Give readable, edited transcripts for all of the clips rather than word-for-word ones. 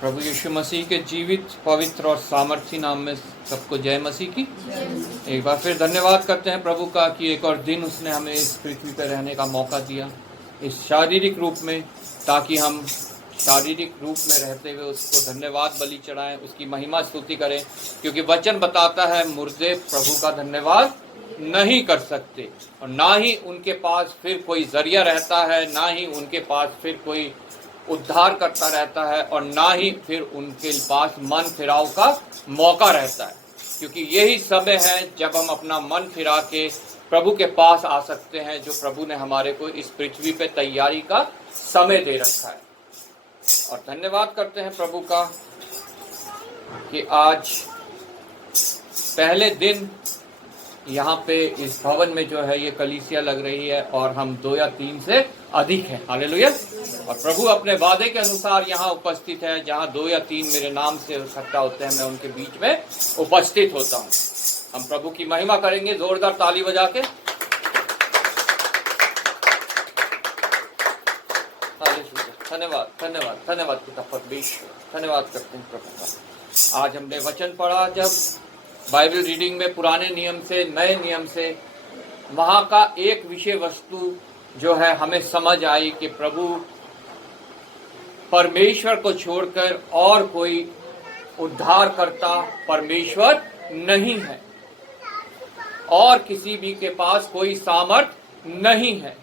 प्रभु यीशु मसीह के जीवित, पवित्र और सामर्थी नाम में सबको जय मसीह की। एक बार फिर धन्यवाद करते हैं प्रभु का कि एक और दिन उसने हमें इस पृथ्वी पर रहने का मौका दिया, इस शारीरिक रूप में, ताकि हम शारीरिक रूप में रहते हुए उसको धन्यवाद बलि चढ़ाएं, उसकी महिमा स्तुति करें। क्योंकि वचन बताता है मुर्दे प्रभु का धन्यवाद नहीं कर सकते, और ना ही उनके पास फिर कोई जरिया रहता है, ना ही उनके पास फिर कोई उद्धार करता रहता है, और ना ही फिर उनके पास मन फिराव का मौका रहता है। क्योंकि यही समय है जब हम अपना मन फिरा के प्रभु के पास आ सकते हैं, जो प्रभु ने हमारे को इस पृथ्वी पे तैयारी का समय दे रखा है। और धन्यवाद करते हैं प्रभु का कि आज पहले दिन यहाँ पे इस भवन में जो है ये कलीसिया लग रही है, और हम 2 या 3 से अधिक हैं। हालेलुया। और प्रभु अपने वादे के अनुसार यहाँ उपस्थित है। जहाँ 2 या 3 मेरे नाम से इकट्ठा होते हैं, मैं उनके बीच में उपस्थित होता हूँ। हम प्रभु की महिमा करेंगे जोरदार ताली बजा के। धन्यवाद धन्यवाद धन्यवाद पिता परमेश्वर, धन्यवाद करते हैं प्रभु का। आज हमने वचन पढ़ा, जब बाइबल रीडिंग में पुराने नियम से नए नियम से वहाँ का एक विषय वस्तु जो है हमें समझ आई कि प्रभु परमेश्वर को छोड़कर और कोई उद्धार करता परमेश्वर नहीं है, और किसी भी के पास कोई सामर्थ नहीं है।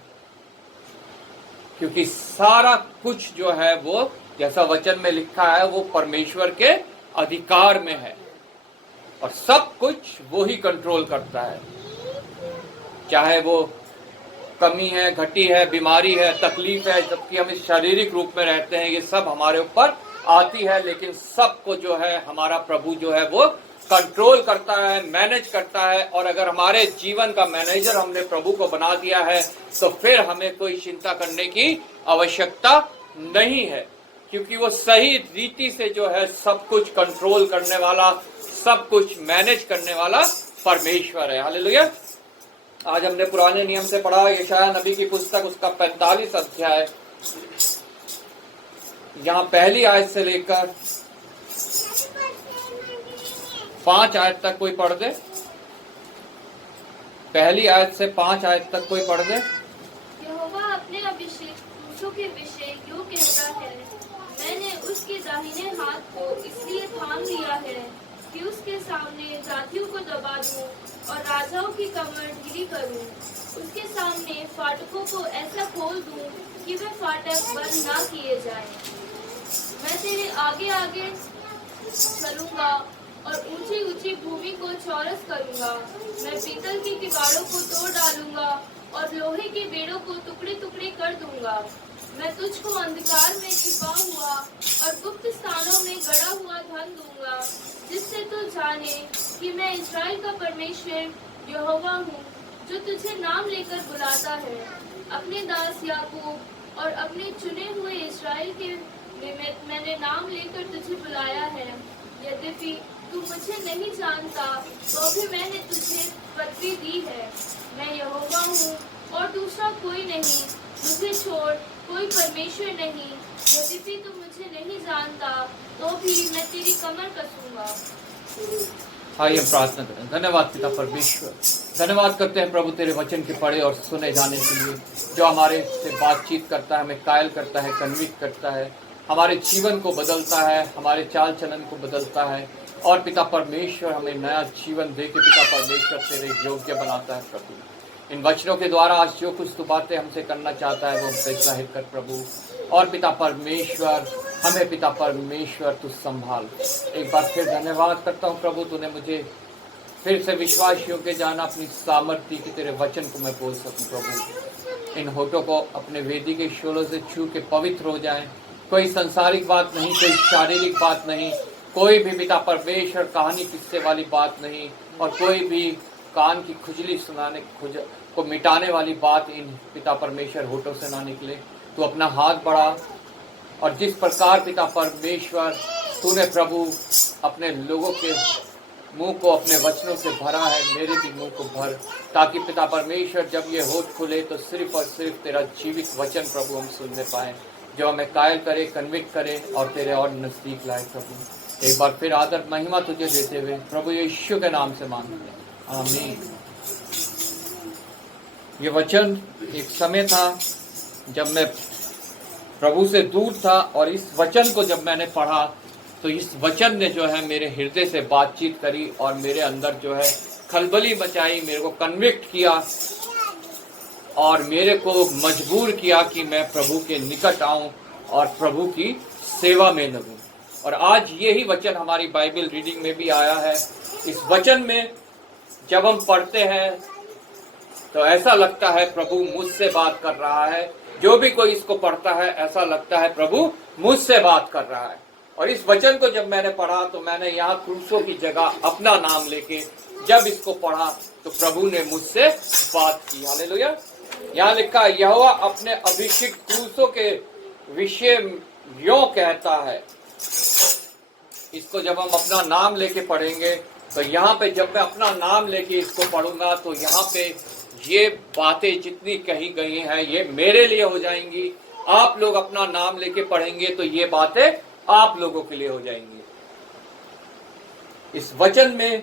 क्योंकि सारा कुछ जो है वो, जैसा वचन में लिखा है, वो परमेश्वर के अधिकार में है, और सब कुछ वो ही कंट्रोल करता है। चाहे वो कमी है, घटी है, बीमारी है, तकलीफ है, जबकि हम इस शारीरिक रूप में रहते हैं, ये सब हमारे ऊपर आती है, लेकिन सबको जो है हमारा प्रभु जो है वो कंट्रोल करता है, मैनेज करता है। और अगर हमारे जीवन का मैनेजर हमने प्रभु को बना दिया है, तो फिर हमें कोई चिंता करने की आवश्यकता नहीं है, क्योंकि वो सही रीति से जो है सब कुछ कंट्रोल करने वाला, सब कुछ मैनेज करने वाला परमेश्वर है। हालेलुया। आज हमने पुराने नियम से पढ़ा यशायाह नबी की पुस्तक, उसका 45 अध्याय, यहाँ पहली आयत से लेकर 5 आयत तक कोई पढ़ दे। पहली आयत से 5 आयत तक कोई पढ़ दे। यहोवा अपने अभिषेक पुरुषों के विषय यूं कहता है, मैंने उसके दाहिने हाथ को इसलिए थाम लिया है कि उसके सामने जातियों को दबा दूं और राजाओं की कमर ढीली करूं। उसके सामने फाटकों को ऐसा खोल दूं कि वे फाटक बंद ना किए जाएं। मैं तेरे आगे आगे चलूंगा और ऊंची ऊंची भूमि को चौरस करूंगा। मैं पीतल की किवाड़ों को तोड़ डालूंगा और लोहे के बेड़ों को टुकड़े टुकड़े कर दूंगा। मैं तुझको अंधकार में छिपा हुआ और गुप्त स्थानों में गड़ा हुआ धन दूंगा, जिससे तू जाने कि मैं इस्राएल का परमेश्वर यहोवा हूँ, जो तुझे नाम लेकर बुलाता है। अपने दास याकूब और अपने चुने हुए इस्राएल के निमित्त मैंने नाम लेकर तुझे बुलाया है। यद्यपि तू मुझे नहीं जानता, तो भी मैंने तुझे पदवी दी है। मैं यहोवा हूँ और दूसरा कोई नहीं, मुझे छोड़ कोई परमेश्वर नहीं। यद्यपि तू मुझे नहीं जानता, तो भी मैं तेरी कमर कसूंगा। आइए प्रार्थना करें। धन्यवाद पिता परमेश्वर, धन्यवाद करते हैं प्रभु तेरे वचन के पढ़े और सुने जाने के लिए, जो हमारे से बातचीत करता है, हमें कायल करता है, कन्विक्ट करता है, हमारे जीवन को बदलता है, हमारे चाल चलन को बदलता है, और पिता परमेश्वर हमें नया जीवन दे के पिता परमेश्वर तेरे योग्य बनाता है। प्रभु इन वचनों के द्वारा आज जो कुछ तू बातें हमसे करना चाहता है वो हमसे जाहिर कर प्रभु। और पिता परमेश्वर हमें पिता परमेश्वर तू संभाल। एक बार फिर धन्यवाद करता हूँ प्रभु, तूने मुझे फिर से विश्वास योग्य जाना, अपनी सामर्थ्य की तेरे वचन को मैं बोल सकूँ प्रभु। इन होठों को अपने वेदी के शोलों से छू के पवित्र हो जाए। कोई सांसारिक बात नहीं, कोई शारीरिक बात नहीं, कोई भी पिता परमेश्वर कहानी किस्से वाली बात नहीं, और कोई भी कान की खुजली सुनाने को मिटाने वाली बात इन पिता परमेश्वर होठों से ना निकले। तू अपना हाथ बढ़ा, और जिस प्रकार पिता परमेश्वर तूने प्रभु अपने लोगों के मुंह को अपने वचनों से भरा है, मेरे भी मुंह को भर, ताकि पिता परमेश्वर जब ये होठ खुले तो सिर्फ और सिर्फ तेरा जीवित वचन प्रभु हम सुनने पाए। जो हमें कायल करे, कन्विक्ट करे और तेरे और नजदीक लाए प्रभु। एक बार फिर आदर महिमा तुझे देते हुए प्रभु यीशु के नाम से मांगते हैं, आमीन। ये वचन एक समय था जब मैं प्रभु से दूर था, और इस वचन को जब मैंने पढ़ा तो इस वचन ने जो है मेरे हृदय से बातचीत करी और मेरे अंदर जो है खलबली मचाई, मेरे को कन्विक्ट किया और मेरे को मजबूर किया कि मैं प्रभु के निकट आऊं और प्रभु की सेवा में लगूं। और आज यही वचन हमारी बाइबल रीडिंग में भी आया है। इस वचन में जब हम पढ़ते हैं तो ऐसा लगता है प्रभु मुझसे बात कर रहा है। जो भी कोई इसको पढ़ता है ऐसा लगता है प्रभु मुझसे बात कर रहा है। और इस वचन को जब मैंने पढ़ा तो मैंने यहाँ क्रूसों की जगह अपना नाम लेके जब इसको पढ़ा तो प्रभु ने मुझसे बात की। हालेलुया। यहाँ लिखा है, यहोवा अपने अभिषिक्त क्रूसों के विषय यों कहता है। इसको जब हम अपना नाम लेके पढ़ेंगे तो यहाँ पे जब मैं अपना नाम लेके इसको पढ़ूंगा तो यहाँ पे ये बातें जितनी कही गई हैं ये मेरे लिए हो जाएंगी। आप लोग अपना नाम लेके पढ़ेंगे तो ये बातें आप लोगों के लिए हो जाएंगी। इस वचन में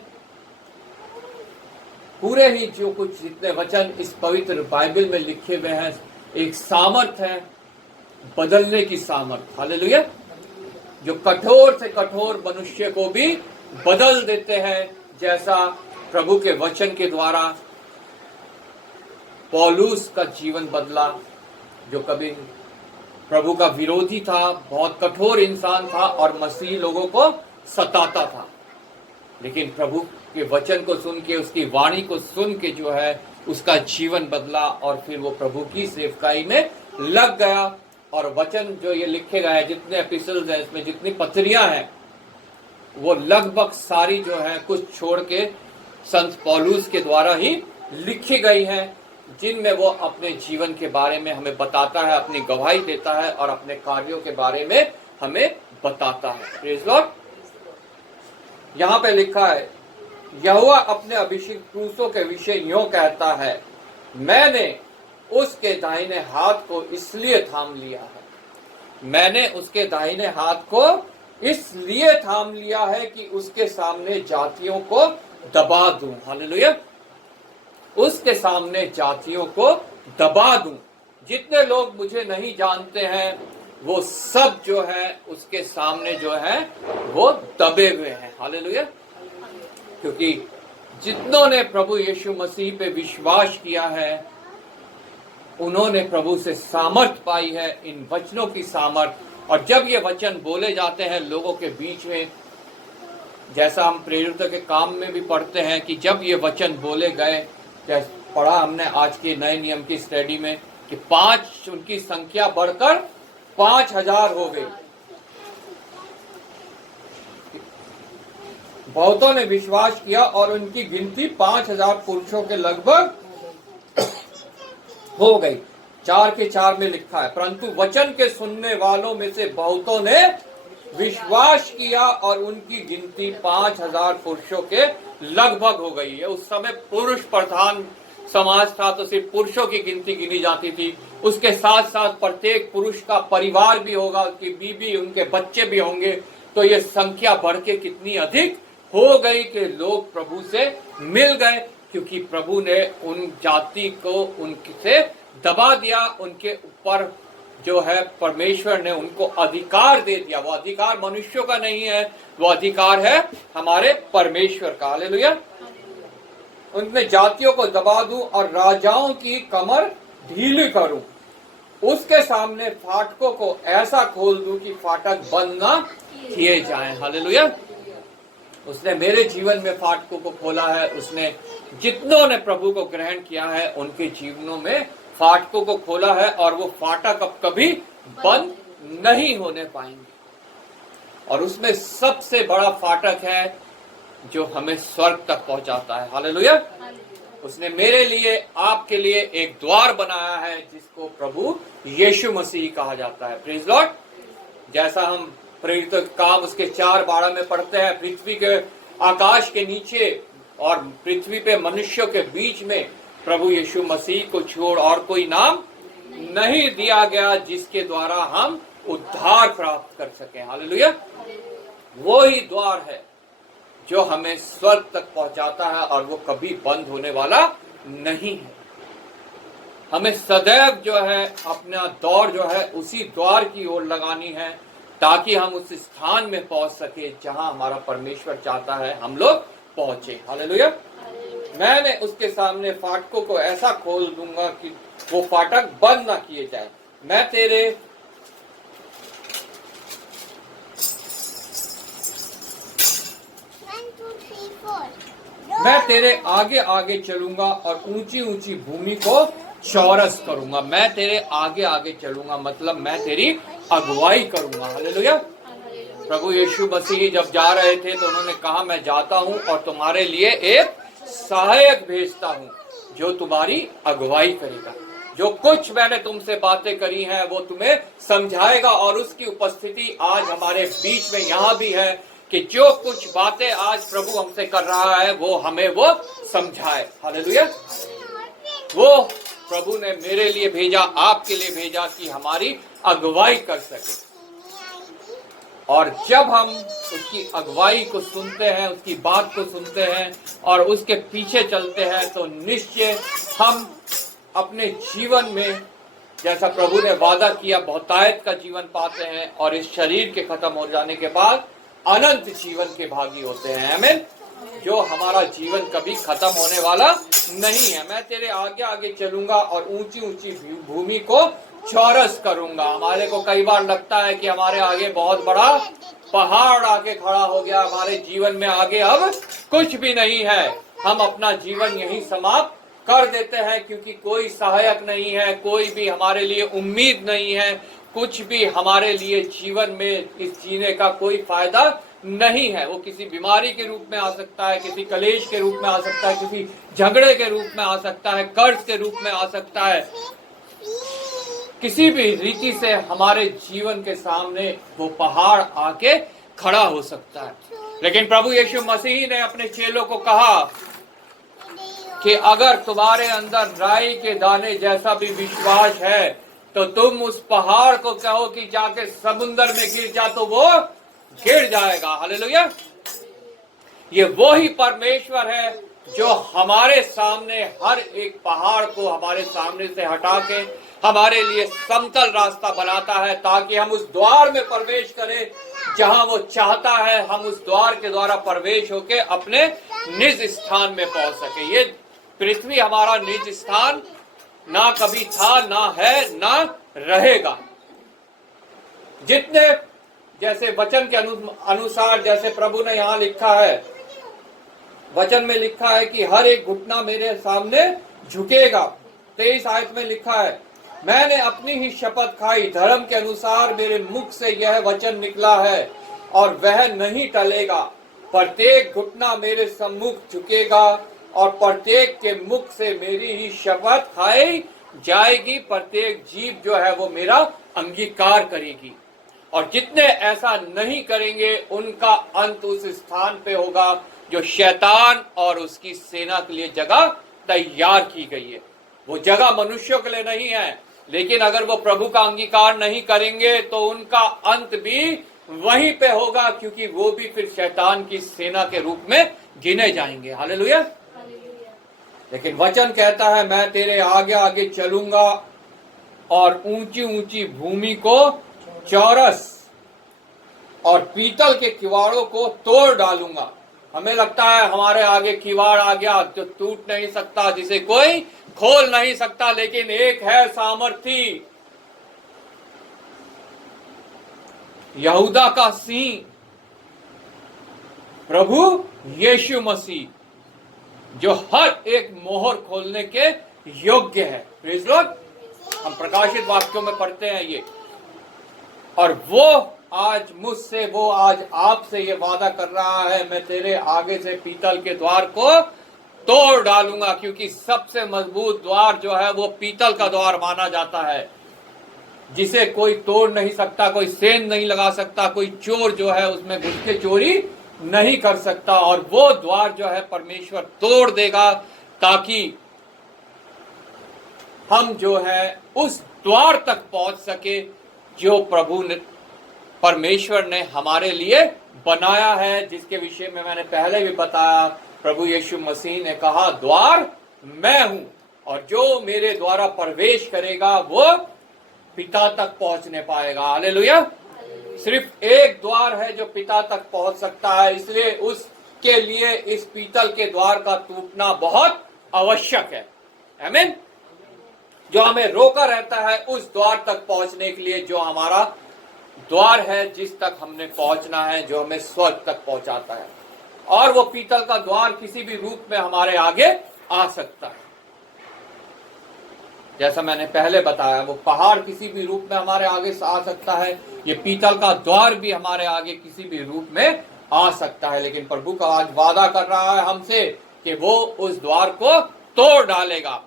पूरे ही जो कुछ जितने वचन इस पवित्र बाइबल में लिखे हुए हैं, एक सामर्थ है बदलने की सामर्थ। हालेलुया। जो कठोर से कठोर मनुष्य को भी बदल देते हैं, जैसा प्रभु के वचन के द्वारा पौलुस का जीवन बदला, जो कभी प्रभु का विरोधी था, बहुत कठोर इंसान था और मसीही लोगों को सताता था, लेकिन प्रभु के वचन को सुन के, उसकी वाणी को सुन के जो है उसका जीवन बदला और फिर वो प्रभु की सेवकाई में लग गया। और वचन जो ये लिखे गए हैं, जितने एपिसोड्स हैं, इसमें जितनी पत्रियां हैं, वो लगभग सारी जो है कुछ छोड़ के संत पौलुस के द्वारा ही लिखी गई हैं, जिनमें वो अपने जीवन के बारे में हमें बताता है, अपनी गवाही देता है और अपने कार्यों के बारे में हमें बताता है। Praise Lord. यहाँ पे लिखा है, यहोवा अपने अभिषिक्त क्रूसों के विषय यों कहता है, मैंने उसके दाहिने हाथ को इसलिए थाम लिया है। मैंने उसके दाहिने हाथ को इसलिए थाम लिया है कि उसके सामने जातियों को दबा दूं। हालेलुया। उसके सामने जातियों को दबा दूं। जितने लोग मुझे नहीं जानते हैं वो सब जो है उसके सामने जो है वो दबे हुए हैं। हालेलुया। क्योंकि जितनों ने प्रभु यीशु मसीह पे विश्वास किया है उन्होंने प्रभु से सामर्थ पाई है, इन वचनों की सामर्थ। और जब ये वचन बोले जाते हैं लोगों के बीच में, जैसा हम प्रेरितों के काम में भी पढ़ते हैं कि जब ये वचन बोले गए, जैसे पढ़ा हमने आज के नए नियम की स्टडी में कि 5 उनकी संख्या बढ़कर 5000 हो गई। बहुतों ने विश्वास किया और उनकी गिनती 5000 पुरुषों के लगभग हो गई। 4 के 4 में लिखा है, परंतु वचन के सुनने वालों में से बहुतों ने विश्वास किया और उनकी गिनती 5000 पुरुषों के लगभग हो गई है। उस समय पुरुष प्रधान समाज था तो सिर्फ पुरुषों की गिनती गिनी जाती थी। उसके साथ साथ प्रत्येक पुरुष का परिवार भी होगा, उसकी बीवी, उनके बच्चे भी होंगे। तो ये संख्या बढ़ के कितनी अधिक हो गई कि लोग प्रभु से मिल गए, क्योंकि प्रभु ने उन जाति को उनसे दबा दिया। उनके ऊपर जो है परमेश्वर ने उनको अधिकार दे दिया। वो अधिकार मनुष्यों का नहीं है, वो अधिकार है हमारे परमेश्वर का। हालेलुया। उनमें जातियों को दबा दूं और राजाओं की कमर ढीली करूं। उसके सामने फाटकों को ऐसा खोल दूं कि फाटक बंद ना किए जाएं। हालेलुया। उसने मेरे जीवन में फाटकों को खोला है। उसने जितनों ने प्रभु को ग्रहण किया है उनके जीवनों में फाटकों को खोला है और वो फाटक अब कभी बंद नहीं होने पाएंगे। और उसमें सबसे बड़ा फाटक है जो हमें स्वर्ग तक पहुंचाता है। हालेलुया। उसने मेरे लिए, आपके लिए एक द्वार बनाया है जिसको प्रभु यीशु मसीह कहा जाता है। Praise Lord. जैसा हम प्रेरित काम उसके 4:12 में पढ़ते हैं, पृथ्वी के आकाश के नीचे और पृथ्वी पे मनुष्यों के बीच में प्रभु यीशु मसीह को छोड़ और कोई नाम नहीं दिया गया जिसके द्वारा हम उद्धार प्राप्त कर सके। हालेलुया। वो ही द्वार है जो हमें स्वर्ग तक पहुंचाता है और वो कभी बंद होने वाला नहीं है। हमें सदैव जो है अपना दौड़ जो है उसी द्वार की ओर लगानी है ताकि हम उस स्थान में पहुंच सके जहां हमारा परमेश्वर चाहता है हम लोग पहुंचे। हालेलुया। मैंने उसके सामने फाटकों को ऐसा खोल दूंगा कि वो फाटक बंद ना किए जाए। मैं तेरे आगे आगे चलूंगा और ऊंची ऊंची भूमि को चौरस करूंगा। मैं तेरे आगे आगे चलूंगा मतलब मैं तेरी अगुवाई करूंगा। हालेलुया। प्रभु यीशु मसीह जब जा रहे थे तो उन्होंने कहा मैं जाता हूं और तुम्हारे लिए एक सहायक भेजता हूं जो तुम्हारी अगुवाई करेगा। जो कुछ मैंने तुमसे बातें करी हैं वो तुम्हें समझाएगा। और उसकी उपस्थिति आज हमारे बीच में यहाँ भी है कि जो कुछ बातें आज प्रभु हमसे कर रहा है वो हमें वो समझाए। हालेलुया। वो प्रभु ने मेरे लिए भेजा, आपके लिए भेजा कि हमारी अगुवाई कर सके। और जब हम उसकी अगुवाई को सुनते हैं, उसकी बात को सुनते हैं और उसके पीछे चलते हैं तो निश्चय हम अपने जीवन में जैसा प्रभु ने वादा किया बहुतायत का जीवन पाते हैं और इस शरीर के खत्म हो जाने के बाद अनंत जीवन के भागी होते हैं। आमीन। जो हमारा जीवन कभी खत्म होने वाला नहीं है। मैं तेरे आगे आगे चलूंगा और ऊंची ऊंची भूमि को चौरस करूंगा। हमारे को कई बार लगता है कि हमारे आगे बहुत बड़ा पहाड़ आके खड़ा हो गया, हमारे जीवन में आगे अब कुछ भी नहीं है, हम अपना जीवन यहीं समाप्त कर देते हैं क्योंकि कोई सहायक नहीं है, कोई भी हमारे लिए उम्मीद नहीं है, कुछ भी हमारे लिए जीवन में इस जीने का कोई फायदा नहीं है। वो किसी बीमारी के रूप में आ सकता है, किसी कलेश के रूप में आ सकता है, किसी झगड़े के रूप में आ सकता है, कर्ज के रूप में आ सकता है। किसी भी रीति से हमारे जीवन के सामने वो पहाड़ आके खड़ा हो सकता है। लेकिन प्रभु यीशु मसीह ने अपने चेलों को कहा कि अगर तुम्हारे अंदर राई के दाने जैसा भी विश्वास है तो तुम उस पहाड़ को कहो कि जाके समुद्र में गिर जा तो वो गिर जाएगा। हालेलुया। ये वो ही परमेश्वर है जो हमारे सामने हर एक पहाड़ को हमारे सामने से हटा के हमारे लिए समतल रास्ता बनाता है ताकि हम उस द्वार में प्रवेश करें जहां वो चाहता है। हम उस द्वार के द्वारा प्रवेश होके अपने निज स्थान में पहुंच सके। ये पृथ्वी हमारा निज स्थान ना कभी था, ना है, ना रहेगा। जितने जैसे वचन के अनुसार जैसे प्रभु ने यहाँ लिखा है, वचन में लिखा है कि हर एक घुटना मेरे सामने झुकेगा। 23 आयत में लिखा है, मैंने अपनी ही शपथ खाई, धर्म के अनुसार मेरे मुख से यह वचन निकला है और वह नहीं टलेगा। प्रत्येक घुटना मेरे सम्मुख झुकेगा और प्रत्येक के मुख से मेरी ही शपथ खाई जाएगी। प्रत्येक जीव जो है वो मेरा अंगीकार करेगी और जितने ऐसा नहीं करेंगे उनका अंत उस स्थान पे होगा जो शैतान और उसकी सेना के लिए जगह तैयार की गई है। वो जगह मनुष्यों के लिए नहीं है, लेकिन अगर वो प्रभु का अंगीकार नहीं करेंगे तो उनका अंत भी वहीं पे होगा क्योंकि वो भी फिर शैतान की सेना के रूप में गिने जाएंगे। हालेलुया। लेकिन वचन कहता है मैं तेरे आगे आगे चलूंगा और ऊंची ऊंची भूमि को चौरस और पीतल के किवाड़ों को तोड़ डालूंगा। हमें लगता है हमारे आगे किवाड़ आ गया जो टूट नहीं सकता, जिसे कोई खोल नहीं सकता, लेकिन एक है सामर्थी, यहूदा का सिंह प्रभु यीशु मसीह, जो हर एक मोहर खोलने के योग्य है। Praise Lord. हम प्रकाशित वाक्यों में पढ़ते हैं ये, और वो आज मुझसे, वो आज आपसे ये वादा कर रहा है, मैं तेरे आगे से पीतल के द्वार को तोड़ डालूंगा। क्योंकि सबसे मजबूत द्वार जो है वो पीतल का द्वार माना जाता है, जिसे कोई तोड़ नहीं सकता, कोई सेंध नहीं लगा सकता, कोई चोर जो है उसमें घुस के चोरी नहीं कर सकता। और वो द्वार जो है परमेश्वर तोड़ देगा ताकि हम जो है उस द्वार तक पहुंच सके जो प्रभु ने, परमेश्वर ने हमारे लिए बनाया है, जिसके विषय में मैंने पहले भी बताया। प्रभु यीशु मसीह ने कहा, द्वार मैं हूं और जो मेरे द्वारा प्रवेश करेगा वो पिता तक पहुंचने पाएगा। हालेलुया। सिर्फ एक द्वार है जो पिता तक पहुंच सकता है, इसलिए उसके लिए इस पीतल के द्वार का टूटना बहुत आवश्यक है। आमीन। जो हमें रोका रहता है उस द्वार तक पहुंचने के लिए, जो हमारा द्वार है जिस तक हमने पहुंचना है, जो हमें स्वर्ग तक पहुंचाता है। और वो पीतल का द्वार किसी भी रूप में हमारे आगे आ सकता है। जैसा मैंने पहले बताया, वो पहाड़ किसी भी रूप में हमारे आगे आ सकता है, ये पीतल का द्वार भी हमारे आगे किसी भी रूप में आ सकता है। लेकिन प्रभु का आज वादा कर रहा है हमसे कि वो उस द्वार को तोड़ डालेगा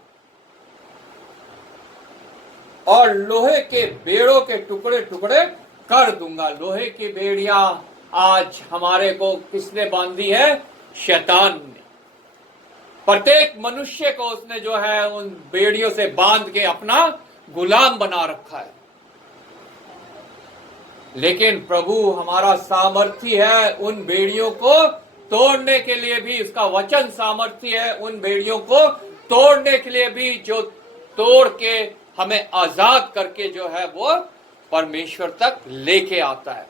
और लोहे के बेड़ों के टुकड़े टुकड़े कर दूंगा। लोहे की बेड़ियां आज हमारे को किसने बांधी है? शैतान ने। प्रत्येक मनुष्य को उसने जो है उन बेड़ियों से बांध के अपना गुलाम बना रखा है। लेकिन प्रभु हमारा सामर्थी है उन बेड़ियों को तोड़ने के लिए भी, उसका वचन सामर्थी है उन बेड़ियों को तोड़ने के लिए भी, जो तोड़ के हमें आजाद करके जो है वो परमेश्वर तक लेके आता है।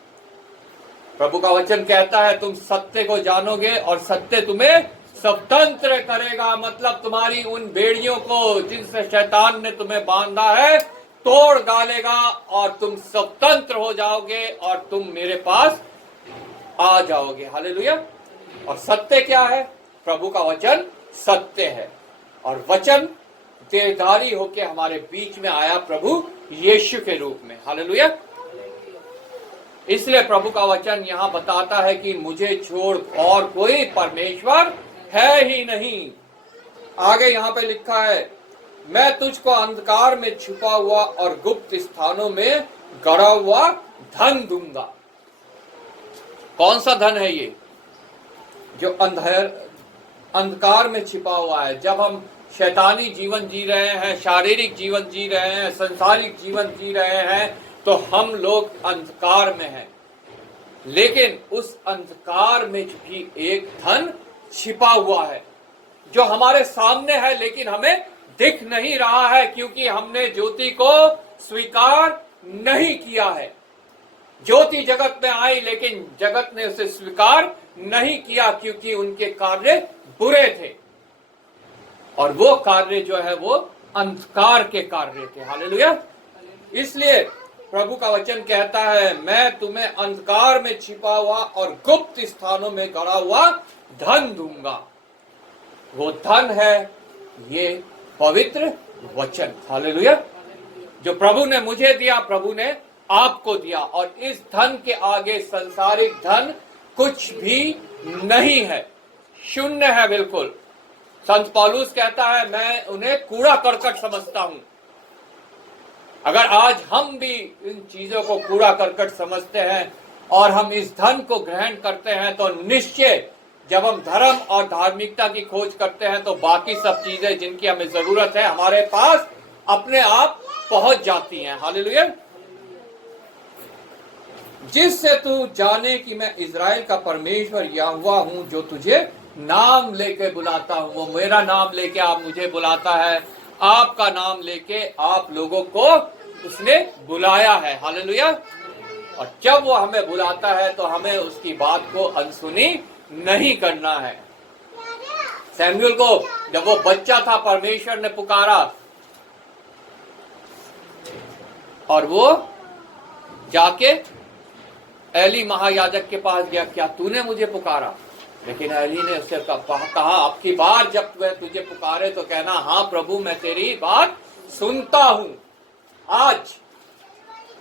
प्रभु का वचन कहता है, तुम सत्य को जानोगे और सत्य तुम्हें स्वतंत्र करेगा। मतलब तुम्हारी उन बेड़ियों को जिनसे शैतान ने तुम्हें बांधा है तोड़ डालेगा और तुम स्वतंत्र हो जाओगे और तुम मेरे पास आ जाओगे। हालेलुया। और सत्य क्या है? प्रभु का वचन सत्य है और वचन देहधारी होके हमारे बीच में आया प्रभु यीशु के रूप में। हालेलुया। इसलिए प्रभु का वचन यहां बताता है कि मुझे छोड़ और कोई परमेश्वर है ही नहीं। आगे यहां पे लिखा है, मैं तुझको अंधकार में छुपा हुआ और गुप्त स्थानों में गड़ा हुआ धन दूंगा। कौन सा धन है ये? जो अंधकार में छिपा हुआ है। जब हम शैतानी जीवन जी रहे हैं, शारीरिक जीवन जी रहे हैं, संसारिक जीवन जी रहे हैं, तो हम लोग अंधकार में हैं। लेकिन उस अंधकार में भी एक धन छिपा हुआ है जो हमारे सामने है, लेकिन हमें दिख नहीं रहा है क्योंकि हमने ज्योति को स्वीकार नहीं किया है। ज्योति जगत में आई लेकिन जगत ने उसे स्वीकार नहीं किया क्योंकि उनके कार्य बुरे थे और वो कार्य जो है वो अंधकार के कार्य थे। हालेलुया। इसलिए प्रभु का वचन कहता है, मैं तुम्हें अंधकार में छिपा हुआ और गुप्त स्थानों में गड़ा हुआ धन दूंगा। वो धन है ये पवित्र वचन। हालेलुया। जो प्रभु ने मुझे दिया, प्रभु ने आपको दिया। और इस धन के आगे संसारिक धन कुछ भी नहीं है, शून्य है बिल्कुल। संत पौलुस कहता है, मैं उन्हें कूड़ा करकट समझता हूं। अगर आज हम भी इन चीजों को कूड़ा करकट समझते हैं और हम इस धन को ग्रहण करते हैं, तो निश्चय जब हम धर्म और धार्मिकता की खोज करते हैं तो बाकी सब चीजें जिनकी हमें जरूरत है हमारे पास अपने आप पहुंच जाती हैं। हालेलुया। जिससे तू जाने कि मैं इजराइल का परमेश्वर यहोवा हूं, जो तुझे नाम लेके बुलाता हूं। वो मेरा नाम लेके आप मुझे बुलाता है, आपका नाम लेके आप लोगों को उसने बुलाया है। हालेलुया। और जब वो हमें बुलाता है तो हमें उसकी बात को अनसुनी नहीं करना है। सैमुएल को जब वो बच्चा था परमेश्वर ने पुकारा और वो जाके एली महायाजक के पास गया, क्या तूने मुझे पुकारा? लेकिन एली ने उससे कहा, अब की बार जब वह तुझे पुकारे तो कहना, हाँ प्रभु मैं तेरी बात सुनता हूं। आज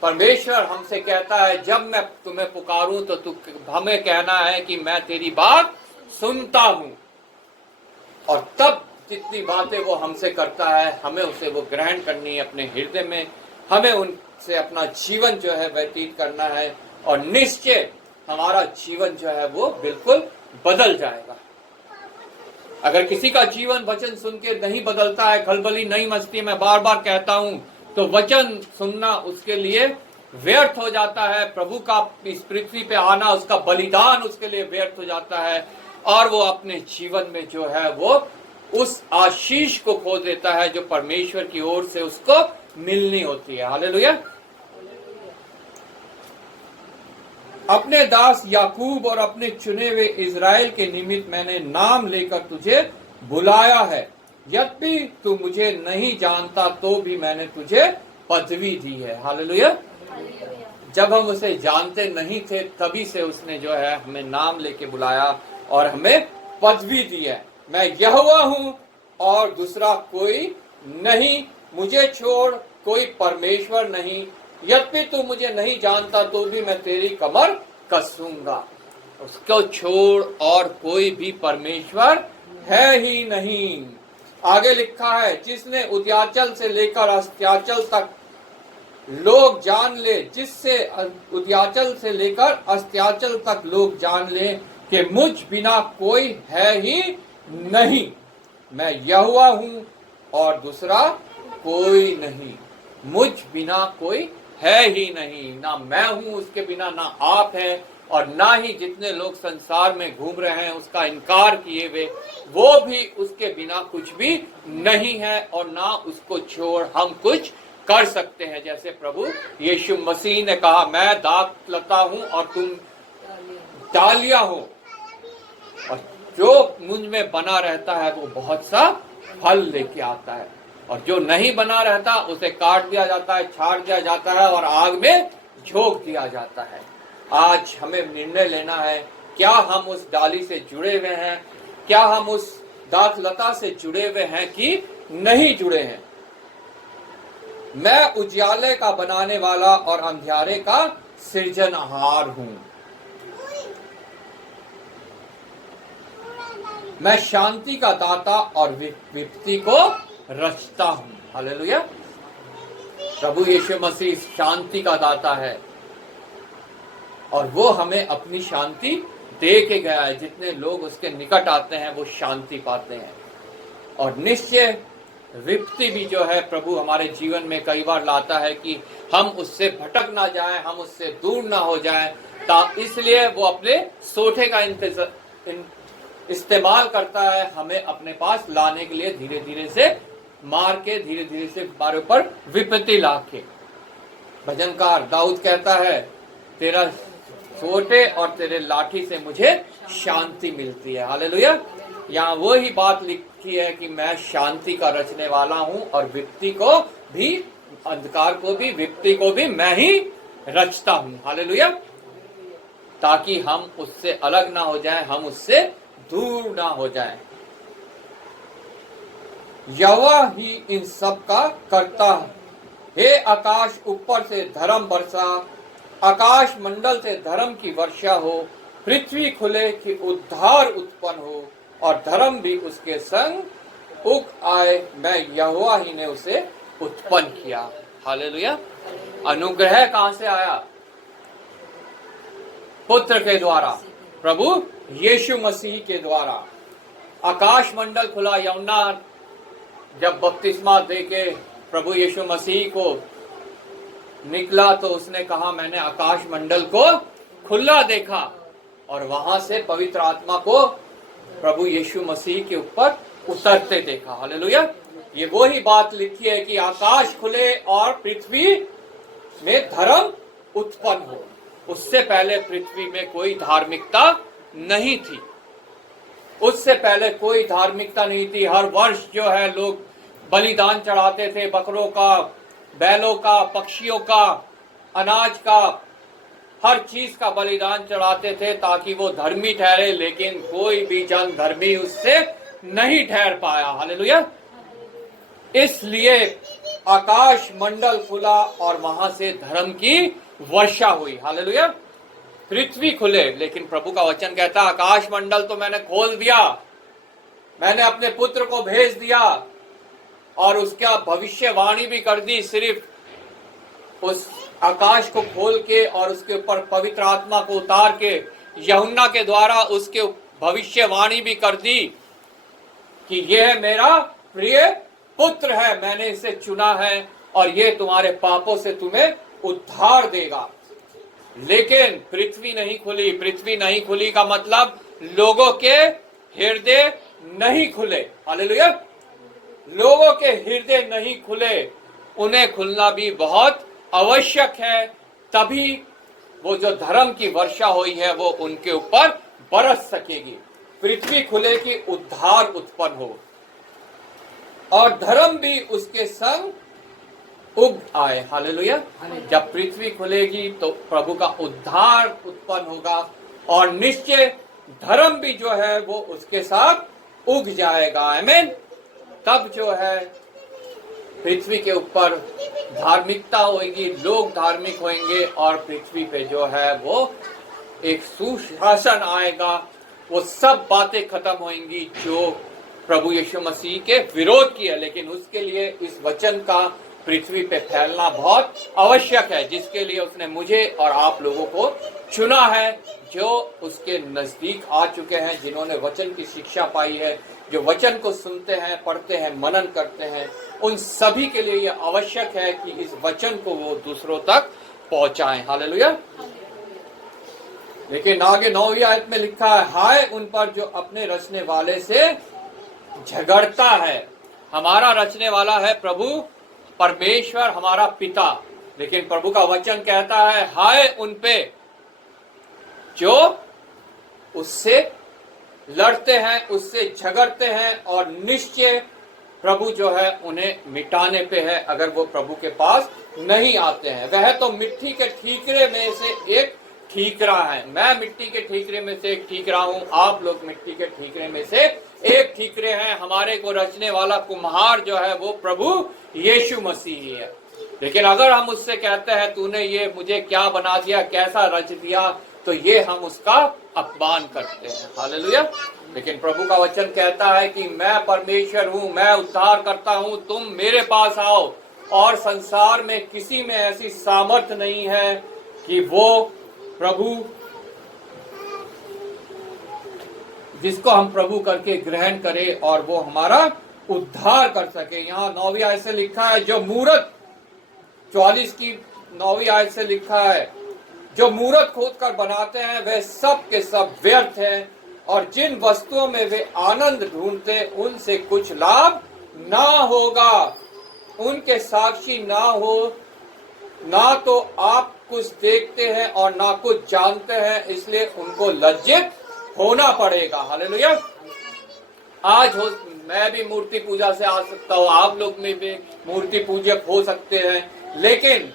परमेश्वर हमसे कहता है, जब मैं तुम्हें पुकारूं तो तू हमें कहना है कि मैं तेरी बात सुनता हूं। और तब जितनी बातें वो हमसे करता है हमें उसे वो ग्रहण करनी है अपने हृदय में, हमें उनसे अपना जीवन जो है व्यतीत करना है और निश्चय हमारा जीवन जो है वो बिल्कुल बदल जाएगा। अगर किसी का जीवन वचन सुन के नहीं बदलता है, खलबली नहीं मचती, मैं बार बार कहता हूं, तो वचन सुनना उसके लिए व्यर्थ हो जाता है। प्रभु का इस पृथ्वी पे आना, उसका बलिदान उसके लिए व्यर्थ हो जाता है, और वो अपने जीवन में जो है वो उस आशीष को खो देता है जो परमेश्वर की ओर से उसको मिलनी होती है। हालेलुया। अपने दास याकूब और अपने चुने हुए इज़राइल के निमित्त मैंने नाम लेकर तुझे बुलाया है, यद्यपि तू मुझे नहीं जानता तो भी मैंने तुझे पदवी दी है। हालेलुया। जब हम उसे जानते नहीं थे तभी से उसने जो है हमें नाम लेके बुलाया और हमें पदवी दी है। मैं यहोवा हूं और दूसरा कोई नहीं, मुझे छोड़ कोई परमेश्वर नहीं, यद्यपि तू मुझे नहीं जानता तो भी मैं तेरी कमर कसूंगा। उसको छोड़ और कोई भी परमेश्वर है ही नहीं। आगे लिखा है, जिसने उद्याचल से लेकर अस्त्याचल तक लोग जान ले, जिससे उद्याचल से लेकर अस्त्याचल तक लोग जान ले कि मुझ बिना कोई है ही नहीं। मैं यहोवा हूं और दूसरा कोई नहीं, मुझ बिना कोई है ही नहीं। ना मैं हूं उसके बिना, ना आप हैं, और ना ही जितने लोग संसार में घूम रहे हैं उसका इनकार किए हुए, वो भी उसके बिना कुछ भी नहीं है, और ना उसको छोड़ हम कुछ कर सकते हैं। जैसे प्रभु यीशु मसीह ने कहा, मैं दाख लता हूं और तुम डालियां हो, और जो मुझ में बना रहता है वो बहुत सा फल लेके आता है, और जो नहीं बना रहता उसे काट दिया जाता है, छाड़ दिया जाता है और आग में झोंक दिया जाता है। आज हमें निर्णय लेना है, क्या हम उस डाली से जुड़े हुए हैं, क्या हम उस दाख लता से जुड़े हुए हैं कि नहीं जुड़े हैं। मैं उजियाले का बनाने वाला और अंधियारे का सृजनहार हूं। मैं शांति का दाता और विपत्ति को रचता हूं। हालेलुया। प्रभु यीशु मसीह शांति का दाता है और वो हमें अपनी शांति दे के गया है। जितने लोग उसके निकट आते हैं वो शांति पाते हैं। और निश्चय विपत्ति भी जो है प्रभु हमारे जीवन में कई बार लाता है कि हम उससे भटक ना जाएं, हम उससे दूर ना हो जाएं, इसलिए वो अपने सोठे का इस्तेमाल करता है हमें अपने पास लाने के लिए, धीरे धीरे से मार के, धीरे धीरे से हमारे ऊपर विपत्ति ला के। भजनकार दाऊद कहता है, तेरा सोटे और तेरे लाठी से मुझे शांति मिलती है। हालेलुया। यहाँ वो ही बात लिखी है कि मैं शांति का रचने वाला हूं और विपत्ति को भी, अंधकार को भी, विपत्ति को भी मैं ही रचता हूं। हालेलुया। ताकि हम उससे अलग ना हो जाएं, हम उससे दूर ना हो जाएं। यहोवा ही इन सब का करता है। हे आकाश ऊपर से धर्म बरसा, आकाश मंडल से धर्म की वर्षा हो, पृथ्वी खुले कि उद्धार उत्पन्न हो और धर्म भी उसके संग उग आए। मैं यहोवा ही ने उसे उत्पन्न किया। हालेलुया। अनुग्रह कहां से आया? पुत्र के द्वारा, प्रभु यीशु मसीह के द्वारा। आकाश मंडल खुला। यूहन्ना जब बपतिस्मा देके प्रभु यीशु मसीह को निकला तो उसने कहा, मैंने आकाश मंडल को खुला देखा और वहां से पवित्र आत्मा को प्रभु यीशु मसीह के ऊपर उतरते देखा। हालेलुया। ये वो ही बात लिखी है कि आकाश खुले और पृथ्वी में धर्म उत्पन्न हो। उससे पहले पृथ्वी में कोई धार्मिकता नहीं थी, उससे पहले कोई धार्मिकता नहीं थी। हर वर्ष जो है लोग बलिदान चढ़ाते थे, बकरों का, बैलों का, पक्षियों का, अनाज का, हर चीज का बलिदान चढ़ाते थे ताकि वो धर्मी ठहरे, लेकिन कोई भी जन धर्मी उससे नहीं ठहर पाया। हालेलुया। इसलिए आकाश मंडल खुला और वहां से धर्म की वर्षा हुई। हालेलुया। पृथ्वी खुले, लेकिन प्रभु का वचन कहता है आकाश मंडल तो मैंने खोल दिया, मैंने अपने पुत्र को भेज दिया और उसका भविष्यवाणी भी कर दी। सिर्फ उस आकाश को खोल के और उसके ऊपर पवित्र आत्मा को उतार के यूहन्ना के द्वारा उसके भविष्यवाणी भी कर दी कि यह मेरा प्रिय पुत्र है, मैंने इसे चुना है और ये तुम्हारे पापों से तुम्हें उद्धार देगा। लेकिन पृथ्वी नहीं खुली। पृथ्वी नहीं खुली का मतलब लोगों के हृदय नहीं खुले। हालेलुया। लोगों के हृदय नहीं खुले, उन्हें खुलना भी बहुत आवश्यक है, तभी वो जो धर्म की वर्षा हुई है वो उनके ऊपर बरस सकेगी। पृथ्वी खुले कि उद्धार उत्पन्न हो और धर्म भी उसके संग उग आए। हालेलुया। जब पृथ्वी खुलेगी तो प्रभु का उद्धार उत्पन्न होगा और निश्चय धर्म भी जो है वो उसके साथ उग जाएगा। आमीन। तब जो है पृथ्वी के ऊपर धार्मिकता होगी, लोग धार्मिक होंगे और पृथ्वी पे जो है वो एक सुशासन आएगा। वो सब बातें खत्म होंगी जो प्रभु यीशु मसीह के विरोध की है। लेकिन उसके लिए इस वचन का पृथ्वी पे फैलना बहुत आवश्यक है, जिसके लिए उसने मुझे और आप लोगों को चुना है, जो उसके नजदीक आ चुके हैं, जिन्होंने वचन की शिक्षा पाई है, जो वचन को सुनते हैं, पढ़ते हैं, मनन करते हैं। उन सभी के लिए यह आवश्यक है कि इस वचन को वो दूसरों तक पहुंचाएं। हालेलुया। लेकिन आगे 9वीं आयत में लिखा है, हाय उन पर जो अपने रचने वाले से झगड़ता है। हमारा रचने वाला है प्रभु परमेश्वर, हमारा पिता। लेकिन प्रभु का वचन कहता है, हाय उन पे जो उससे लड़ते हैं, उससे झगड़ते हैं और निश्चय प्रभु जो है उन्हें मिटाने पे है अगर वो प्रभु के पास नहीं आते हैं। वह तो मिट्टी के ठीकरे में से एक ठीकरा है। मैं मिट्टी के ठीकरे में से एक ठीकरा हूं, आप लोग मिट्टी के ठीकरे में से एक ठीकरे हैं। हमारे को रचने वाला कुम्हार जो है वो प्रभु यीशु मसीह ही है। लेकिन अगर हम उससे कहते हैं तूने ये मुझे क्या बना दिया, कैसा रच दिया, तो ये हम उसका अपमान करते हैं। हालेलुया। लेकिन प्रभु का वचन कहता है कि मैं परमेश्वर हूं, मैं उद्धार करता हूं, तुम मेरे पास आओ। और संसार में किसी में ऐसी सामर्थ्य नहीं है कि वो प्रभु जिसको हम प्रभु करके ग्रहण करें और वो हमारा उद्धार कर सके। यहाँ 9वीं आयत से लिखा है, जो मूरत 44 की 9वीं आयत से लिखा है, जो मूरत खोद कर बनाते हैं वे सब के सब व्यर्थ हैं और जिन वस्तुओं में वे आनंद ढूंढते उनसे कुछ लाभ ना होगा। उनके साक्षी ना हो, ना तो आप कुछ देखते हैं और ना कुछ जानते हैं, इसलिए उनको लज्जित होना पड़ेगा। हालेलुया। आज हो मैं भी मूर्ति पूजा से आ सकता हूँ, आप लोग में भी मूर्ति पूजक हो सकते हैं, लेकिन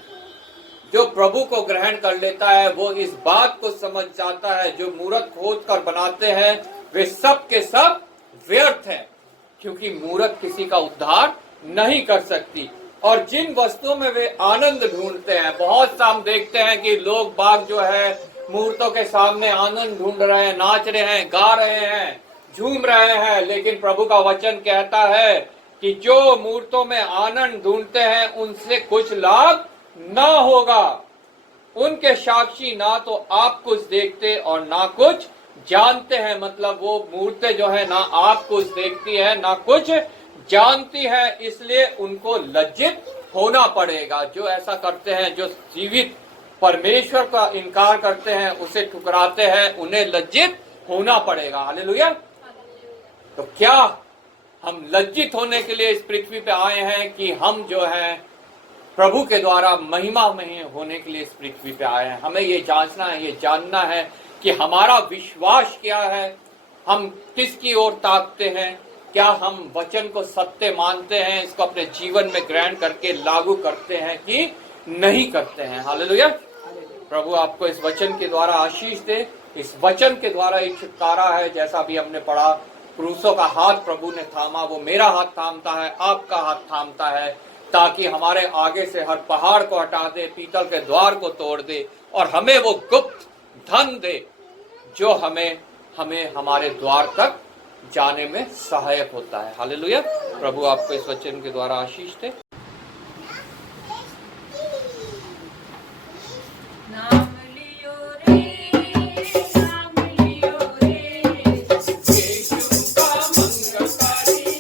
जो प्रभु को ग्रहण कर लेता है वो इस बात को समझ जाता है, जो मूरत खोद कर बनाते हैं वे सब के सब व्यर्थ हैं, क्योंकि मूरत किसी का उद्धार नहीं कर सकती। और जिन वस्तुओं में वे आनंद ढूंढते हैं, बहुत सा हम देखते हैं कि लोग बाग जो है मूर्तों के सामने आनंद ढूंढ रहे हैं, नाच रहे हैं, गा रहे हैं, झूम रहे हैं। लेकिन प्रभु का वचन कहता है कि जो मूर्तों में आनंद ढूंढते हैं उनसे कुछ लाभ ना होगा। उनके साक्षी ना तो आप कुछ देखते और ना कुछ जानते हैं। मतलब वो मूर्तें जो है ना आप कुछ देखती है ना कुछ जानती है, इसलिए उनको लज्जित होना पड़ेगा। जो ऐसा करते हैं, जो जीवित परमेश्वर का इनकार करते हैं, उसे ठुकराते हैं, उन्हें लज्जित होना पड़ेगा। हालेलुया। तो क्या हम लज्जित होने के लिए इस पृथ्वी पे आए हैं कि हम जो है प्रभु के द्वारा महिमा में होने के लिए इस पृथ्वी पे आए हैं? हमें ये जांचना है, ये जानना है कि हमारा विश्वास क्या है, हम किसकी ओर ताकते हैं। क्या हम वचन को सत्य मानते हैं, इसको अपने जीवन में ग्रहण करके लागू करते हैं कि नहीं करते हैं। हालेलुया। प्रभु आपको इस वचन के द्वारा आशीष दे। इस वचन के द्वारा एक छुटकारा है, जैसा भी हमने पढ़ा, पुरुषों का हाथ प्रभु ने थामा, वो मेरा हाथ थामता है, आपका हाथ थामता है, ताकि हमारे आगे से हर पहाड़ को हटा दे, पीतल के द्वार को तोड़ दे और हमें वो गुप्त धन दे जो हमें हमारे द्वार तक जाने में सहायक होता है। हालेलुया। प्रभु आपको इस वचन के द्वारा आशीष दे। नाम लियो रे, यीशु का मंगलकारी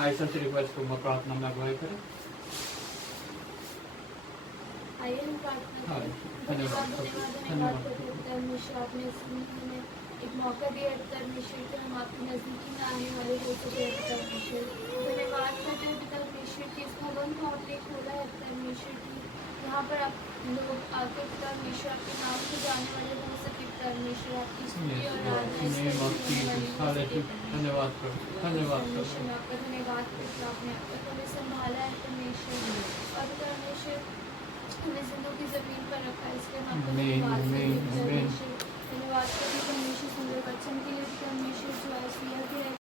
आयशा से रिक्वेस्ट करूँगा प्रार्थना में अगुवाई करें। आइए हम प्रार्थना हाँ, करें। धन्यवाद। धन्यवाद करते हैं परमेश्वर, आपने हमें एक मौका दिया है परमेश्वर कि हम आपके नज़दीकी में आने वाले हो सके परमेश्वर। धन्यवाद करते हैं परमेश्वर कि इस भवन को आपने खोला है परमेश्वर की, यहाँ पर आप लोग आके परमेश्वर आपके नाम से जाने वाले हो सके परमेश्वर, आपकी स्तुति और आराधना इस Name of करके होने वाली Jesus, हो सके हालेलुया। धन्यवाद प्रभु, धन्यवाद परमेश्वर। प्रभु। मैं आपका धन्यवाद करती हूँ, आपने अब तक हमें संभाला है परमेश्वर, और परमेश्वर हमें जिंदगी ज़मीन पर रखा है, इसलिए हम आपका आमीन, धन्यवाद करते आमीन, हैं आमीन। परमेश्वर। धन्यवाद करते हैं परमेश्वर सुंदर वचन के लिए परमेश्वर जो आज दिया गया है